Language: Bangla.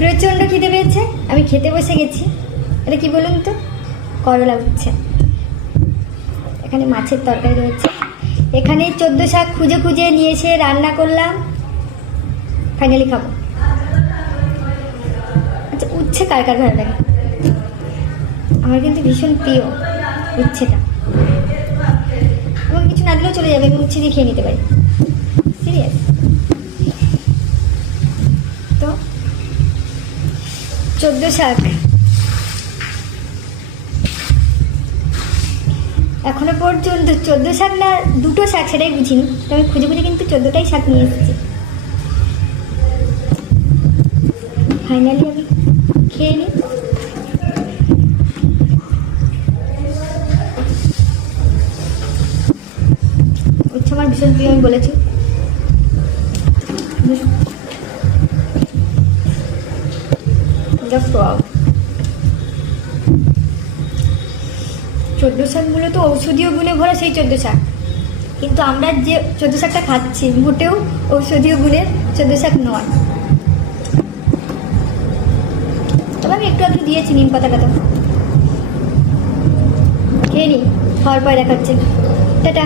প্রচণ্ড খিদে পেয়েছে, আমি খেতে বসে গেছি। এটা কি বলুন তো, করলা উচ্ছে, এখানে মাছের তরকারি রয়েছে, এখানে 14 শাক খুঁজে খুঁজে নিয়ে এসে রান্না করলাম, ফাইনালি খাবো। আচ্ছা, উচ্ছে কার কার ভালো লাগে? আমার কিন্তু ভীষণ প্রিয় উচ্ছেটা। আমাকে কিছু না দিলেও চলে যাবে, আমি উচ্ছে দিয়ে খেয়ে নিতে পারি, সিরিয়াস। তো 14 শাক এখনো পর্যন্ত 14 শাক না 2টো শাক সেটাই বুঝিনি, তো আমি খুঁজে খুঁজে কিন্তু 14টাই শাক নিয়ে এসেছি। ফাইনালি আমি খেয়ে নিই। উচ্ছে আমার ভীষণ প্রিয়, আমি বলেছি। Just wow. 14 শাকগুলো তো ঔষধীয় গুণে ভরা, সেই 14 শাক, কিন্তু আমরা যে 14 শাকটা খাচ্ছি মোটেও ঔষধীয় গুণের 14 শাক নয়। তবে আমি একটু আধটু দিয়েছি নিম পাতাটা। তো খেয়ে নিই, খাওয়ার পরে দেখাচ্ছে। টাটা।